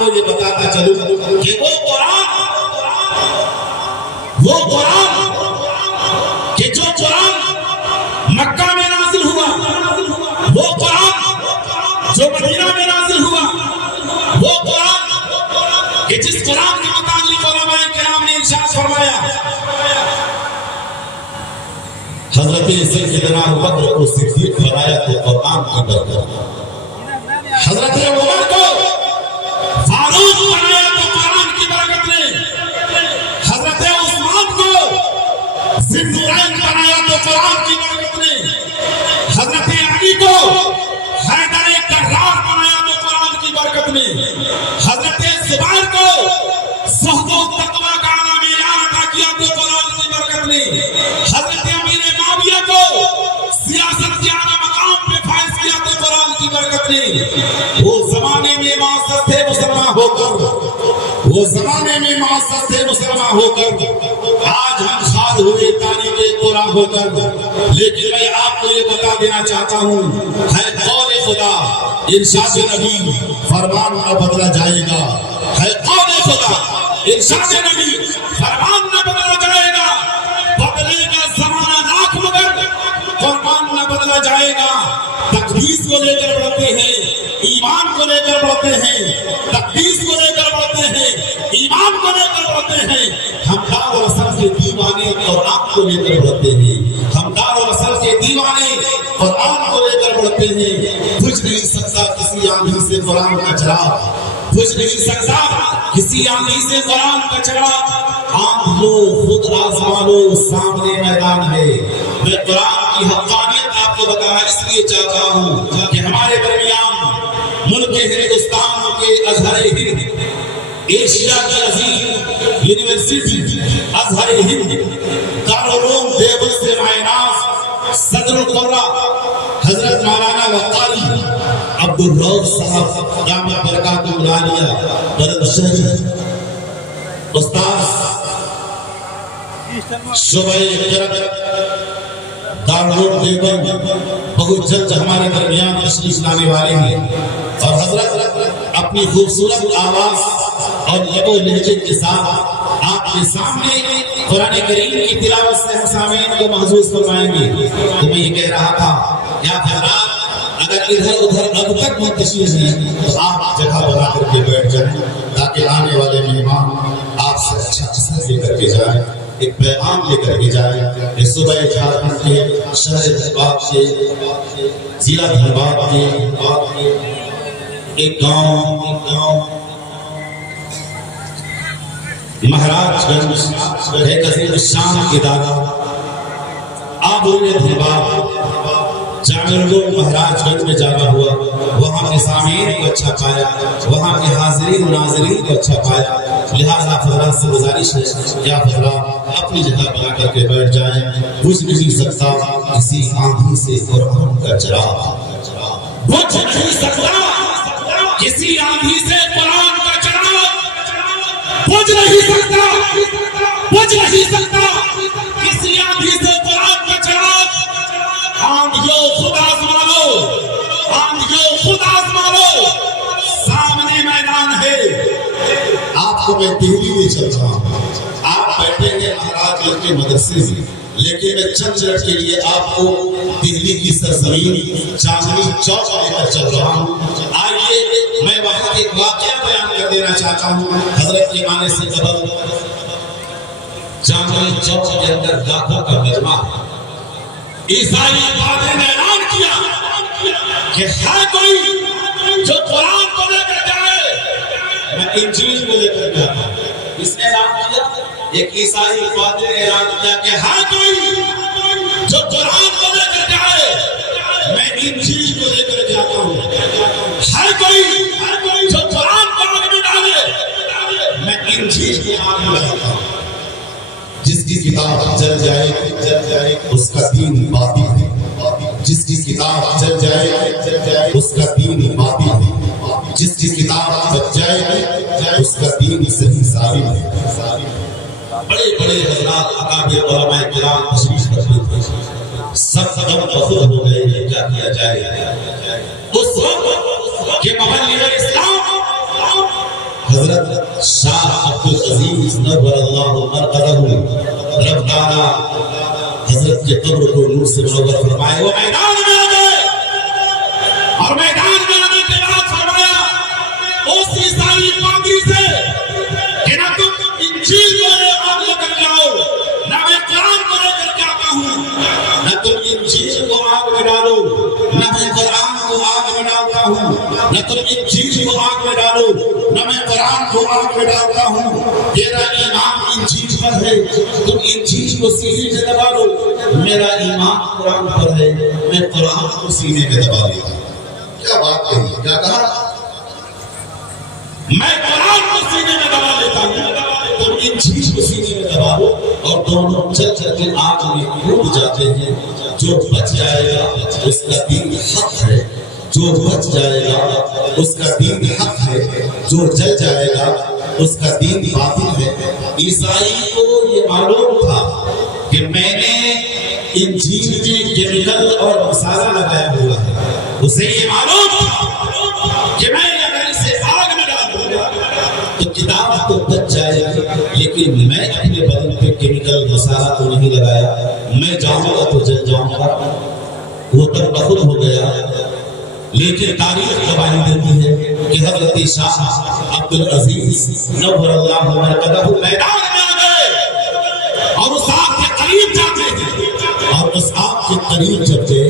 کو یہ بتاتا چلوں کہ وہ قرآن کہ جو قرآن مکہ میں نازل ہوا، وہ قرآن جو مدینہ میں نازل ہوا، وہ قرآن کہ جس قرآن کے متعلق علماء کرام نے ارشاد فرمایا حضرت سیدنا ابوبکر کو صدیق بنایا تو قرآن کی برکت، حضرت عمر کو فاروق بنایا تو قرآن کی برکت نے، حضرت عثمان کو ذوالنورین بنایا تو قرآن کی برکت نے، حضرت علی کو حیدر کرار بنایا تو قرآن کی برکت نے، حضرت زبیر کو زہد و تقوی کا اعلیٰ معیار عطا کیا تو قرآن کی برکت نے، حضرت امیر معاویہ کو سیاست کے اعلیٰ مقام پہ فائز کیا تو قرآن کی برکت نے۔ وہ زمانے میں معزز تھے مسلمان ہو کر، وہ زمانے میں معزز تھے مسلمان ہو کر، آج ہم خار ہوئے تاریخ قرآن ہو کر، لیکن میں آپ کو یہ بتا دینا چاہتا ہوں ہے قول خدا، ارشاد نبی فرمان نہ بدلا جائے گا، ہے قول خدا، ارشاد نبی فرمان نہ بدلا جائے گا، بدلے گا زمانہ لاکھ مگر فرمان نہ بدلا جائے گا۔ تقدیس کو لے کر بڑھتے ہیں، ایمان کو لے کر بڑھتے ہیں، تقدیس کو لے کر بڑھتے ہیں، ایمان کو لے کر بڑھتے ہیں، ہم دار و اصل کے دیوانے قرآن کو لے کر بڑھتے ہیں، ہم دار و اصل کے دیوانے قرآن کو لے کر بڑھتے ہیں۔ بجھ نہیں سکتا کسی آندھی سے قرآن کا چراغ، بجھ نہیں سکتا کسی آندھی سے قرآن کا چراغ، آندھ لو خود آزما لو سامنے میدان ہے۔ میں قرآن کی حقانیت آپ کو بتانا اس لیے چاہتا ہوں کہ ہمارے درمیان ملک ہندوستان کے ازہر ہند، ایشیا کی عظیم یونیورسٹی ازہر ہند، دارالعلوم دیوبند سے مایناز صدر القرہ حضرت مولانا وقاری عبدالرؤف صاحب دامت برکاتہ العالیہ بلند شہر، استاذ شعبہ قرأت دارالعلوم دیوبند بہت جلد ہمارے درمیان تشریف لانے والے ہیں، اور حضرت اپنی خوبصورت آواز اور لب و لہجے کے ساتھ آپ کے سامنے قرآن کریم کی تلاوت سے ہم سامعین کو محظوظ فرمائیں گے۔ تو میں یہ کہہ رہا تھا یا حضرات اگر ادھر ادھر اب تک منتشر ہیں تو آپ جگہ بنا کر کے بیٹھ جائیں تاکہ آنے والے مہمان آپ سے اچھا اثر لے کر کے جائیں، ایک پیغام لے کر کے جائیں۔ اس صوبہ جھارکھنڈ کے شہر دھنباد کے ضلع دھنباد کے ایک گاؤں مہاراج گنج ایک عظیم شان ادارہ آبوئے دھنباد جامع العلوم مہاراج گنج میں جانا ہوا، وہاں کے سامعین کو اچھا پایا، وہاں کے حاضرین و ناظرین کو اچھا پایا، لہذا حضرات سے گزارش ہے یا حضرات اپنی جگہ بنا کر کے بیٹھ جائیں۔ بجھ نہیں سکتا کسی آندھی سے قرآن کا چراغ، بجھ نہیں سکتا کسی آندھی سے قرآن کا چراغ، بجھ نہیں سکتا کسی آندھی سے قرآن کا چراغ۔ آندھیوں خود آزما لو، آندھیوں خود آزما لو، سامنے میدان ہے۔ آپ کو میں دہلی میں چل رہا ہوں، آپ بیٹھیں گے مہاراج گنج کے مدرسے میں، لیکن میں چند منٹ کے لیے آپ کو دہلی کی سرزمین چاندنی چوک لے کر چل رہا ہوں۔ آئیے میں وہاں ایک واقعہ بیان کر دینا چاہتا ہوں۔ حضرت کے آنے سے قبل چاندنی چوک کے اندر لاکھوں کا مجمع ہے۔ عیسائی بادے نے اعلان کیا کہ ہے کوئی جو قرآن کو لے کر جائے، میں انجیل کو لے کر جاتا ہوں۔ اس نے اعلان کیا، ایک عیسائی بادے نے اعلان کیا کہ ہے کوئی جو قرآن کو لے کر جائے، میں انجیل کو لے کر جاتا ہوں۔ ہے کوئی جو قرآن کو آگ میں ڈالے، میں انجیل کو آگ میں ڈالتا ہوں۔ جس کی کتاب جل جائے اس کا دین باطل ہے، جس کی کتاب جل جائے اس کا دین باطل ہے، جس کی کتاب بچ جائے اس کا دین صحیح ثابت ہے۔ بڑے بڑے حضرات اکابر علماء کرام تشریف رکھتے تھے، سب غم بخود ہو گئے کہ کیا کیا جائے۔ اس وقت کہ محلی اسلام حضرت شاہ عبدالعزیز نور اللہ مرقدہ رب تعالیٰ حضرت کے قبر کو نور سے منور فرمائے. وہ میدان میں آ گئے اور میدان میں آنے کے بعد فرمایا اس عیسائی پادری سے کہ نہ تم انجیل کو آگ لے کر جاؤ، نہ میں قرآن کو لے کر کے آتا ہوں. نہ تم انجیل کو آگ میں ڈالو، نہ میں قرآن کو آگ میں ڈالتا ہوں. نہ تم انجیل کو آگ میں ڈالو، نہ میں قرآن کو آگ میں ڈالتا ہوں. تیرا ایمان انجیل پر ہے، تم انجیل کو سینے میں دبا لو. میرا ایمان قرآن پر ہے، میں قرآن کو سینے میں دبا لیتا ہوں. کیا بات کہی، کیا کہا؟ میں قرآن کو سینے میں دبا لیتا ہوں، تم انجیل کو سینے میں دبا لو. اور دونوں چل چل کے آگ میں کود جاتے ہیں. جو بچ جائے گا اس کا دین حق ہے، جو بچ جائے گا اس کا دین حق ہے، جو جل جائے گا اس کا دین باطل ہے. عیسائی کو یہ معلوم تھا کہ میں نے انجیل میں کیمیکل اور مسالہ لگایا ہوا ہے. اسے یہ معلوم تھا کہ میں اگر اسے آگ میں ڈال دوں گا تو کتاب تو بچ جائے گی، لیکن میں اپنے بدن پہ کیمیکل مسالہ تو نہیں لگایا، میں جاؤں گا تو جل جاؤں گا. وہ تب بخود ہو گیا. لیکن تاریخ گواہی دیتی ہے کہ حضرت شاہ عبدالعزیز نور اللہ مرقدہ میدان میں آ گئے اور اس آگ کے قریب جاتے ہیں. اور اس آگ کے قریب جب گئے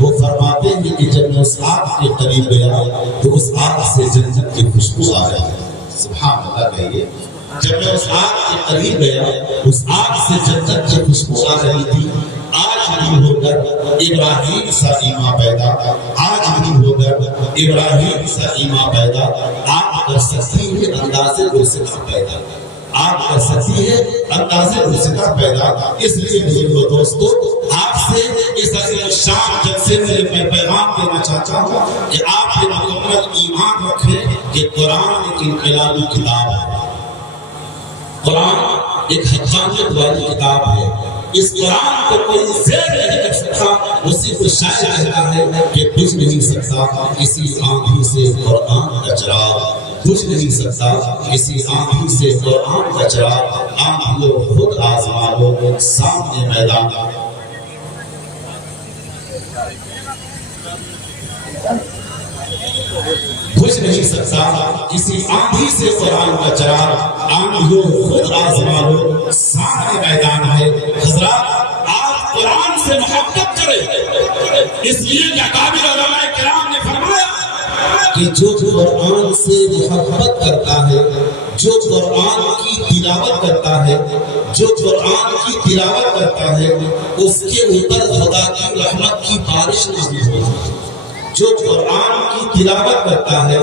وہ فرماتے ہیں کہ جب میں اس آگ کے قریب گیا تو اس آگ سے جنت کی خوشبو آ رہی ہے. سبحان اللہ کہیے. جب میں اس آگ کے قریب گیا اس آگ سے جنت کی خوشبو آ رہی تھی. آج بھی ہو کر ابراہیم سا ایمان پیدا، آج بھی ہو کر ابراہیم سا ایمان پیدا. آپ کر سکتی ہے انداز رسکا پیدا، آپ کر سکتی ہے انداز رسکا پیدا. اس لیے بزرگو دوستو، آپ سے اس شام جلسے میں پیغام دینا چاہتا ہوں کہ آپ یہ مکمل ایمان رکھیں کہ قرآن ایک انقلابی کتاب ہے. قرآن ایک حقانیت والی کتاب ہے. اس قرآن کو کوئی زیر نہیں کر سکتا. وہ صرف شاعر کہتا ہے کہ بجھ نہیں سکتا کسی آندھی سے قرآن کا چراغ، بجھ نہیں سکتا کسی آندھی سے قرآن کا چراغ. آندھیوں خود آزما لو سامنے میدان. بجھ نہیں سکتا کسی آندھی سے قرآن کا چراغ. آندھیوں خود آزما لو سامنے میدان ہے. حضرات آپ قرآن سے محبت کریں، اس لیے کہ اکابر علماء کرام نے فرمایا کہ جو قرآن سے محبت کرتا ہے، جو قرآن کی تلاوت کرتا ہے، جو قرآن کی تلاوت کرتا ہے، اس کے اوپر خدا کی رحمت کی بارش نازل ہوتی ہے. جو قرآن کی تلاوت کرتا ہے،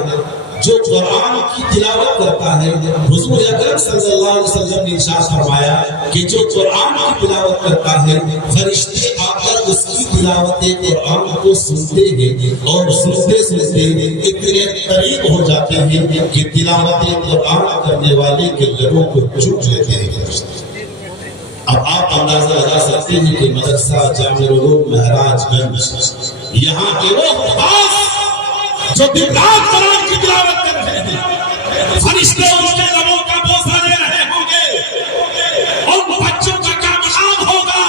جو قرآن کی تلاوت کرتا ہے، حضور اکرم صلی اللہ علیہ وسلم نے ارشاد فرمایا کہ جو قرآن کی تلاوت کرتا ہے فرشتے آ کر اس کی تلاوت قرآن کو سنتے ہیں اور سنتے سنتے اتنے قریب ہو جاتے ہیں کہ تلاوت قرآن کرنے والے کے لبوں کو چوم لیتے ہیں فرشتے. اب آپ اندازہ لگا سکتے ہیں کہ مدرسہ جامع العلوم مہراج گنج یہاں کے وہ حفاظ جو دن رات قرآن کی تلاوت کر رہے ہیں، فرشتے ان کے لبوں کا بوسہ لے رہے ہوں گے. ان بچوں کا کیا مقام ہوگا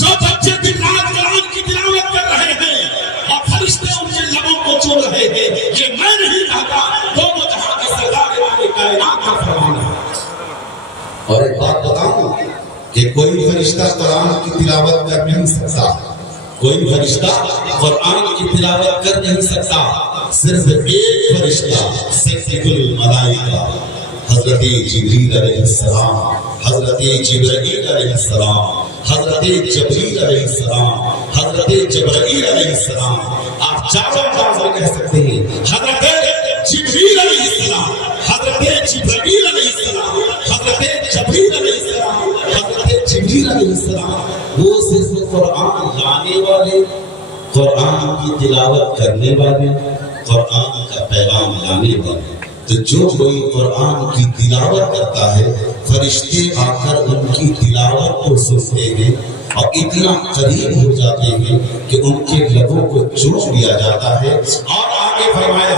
جو بچے دن رات قرآن کی تلاوت کر رہے ہیں اور فرشتے ان کے لبوں کو چوم رہے ہیں. یہ میں نہیں کہتا، دونوں جہاں کے سردار کائنات کا فرمان ہے. اور ایک بات بتاؤں کہ کوئی فرشتہ قرآن کی تلاوت کر نہیں سکتا، کوئی فرشتہ قرآن کی تلاوت کر نہیں سکتا. صرف ایک فرشتہ سید الملائکہ حضرت جبریل علیہ السلام، حضرت جبرائیل علیہ السلام، حضرت جبریل علیہ السلام، حضرت جبرائیل علیہ السلام. آپ چاروں بار کہہ سکتے ہیں حضرت جبریل علیہ السلام، حضرت جبرائیل علیہ السلام، حضرت جبریل علیہ السلام، حضرت جبریل علیہ السلام. وہ صرف قرآن لانے والے، قرآن کی تلاوت کرنے والے، قرآن کا پیغام لانے والے. تو جو کوئی قرآن کی تلاوت کرتا ہے فرشتے آ کر ان کی تلاوت کو سنتے ہیں اور اتنا قریب ہو جاتے ہیں کہ ان کے لبوں کو چوم لیا جاتا ہے. اور آگے فرمایا